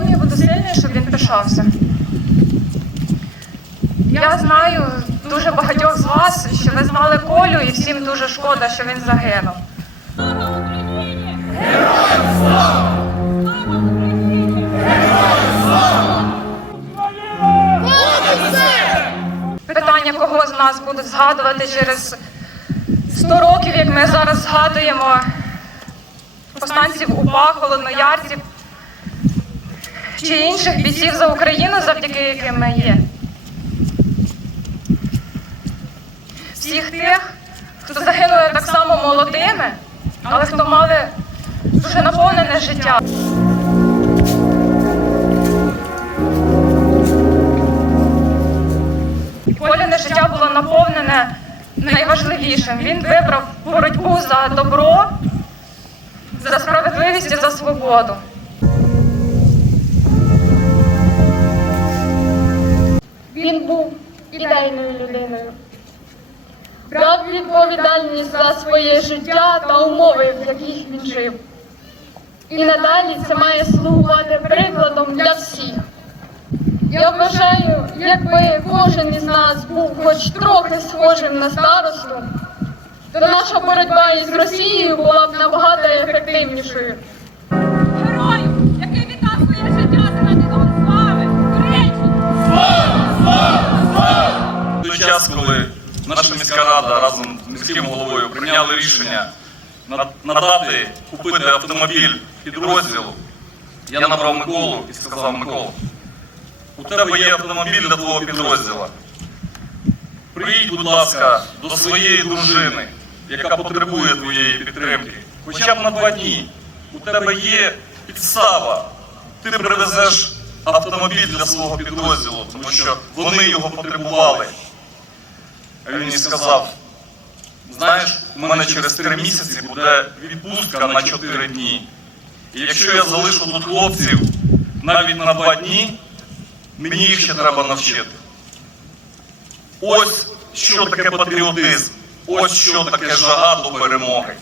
сьогодні буду сильний, щоб він пишався. Я знаю дуже багатьох з вас, що ви знали Колю, і всім дуже шкода, що він загинув. Питання, кого з нас будуть згадувати через 100 років, як ми зараз згадуємо повстанців УПА, холодноярців чи інших бійців за Україну, завдяки яким ми є. Всіх тих, хто загинули так само молодими, але хто мали дуже наповнене життя. Коляне життя було наповнене найважливішим. Він вибрав боротьбу за добро, за справедливість і за свободу. Ідейною людиною. Брав відповідальність за своє життя та умови, в яких він жив. І надалі це має слугувати прикладом для всіх. Я вважаю, якби кожен із нас був хоч трохи схожим на старосту, то наша боротьба із Росією була б набагато ефективнішою. герою, який віддав своє життя заради слави. Час, коли наша міська рада разом з міським головою прийняли рішення надати купити автомобіль підрозділу, я набрав Миколу і сказав, Микола, у тебе є автомобіль для твого підрозділу. Приїдь, будь ласка, до своєї дружини, яка потребує твоєї підтримки. Хоча б на два дні. У тебе є підстава. Ти привезеш автомобіль для свого підрозділу, тому що вони його потребували. Він мені сказав: знаєш, у мене через три місяці буде відпустка на чотири дні. І якщо я залишу тут хлопців навіть на два дні, мені їх ще треба навчити. Ось що таке патріотизм, ось що таке жага до перемоги.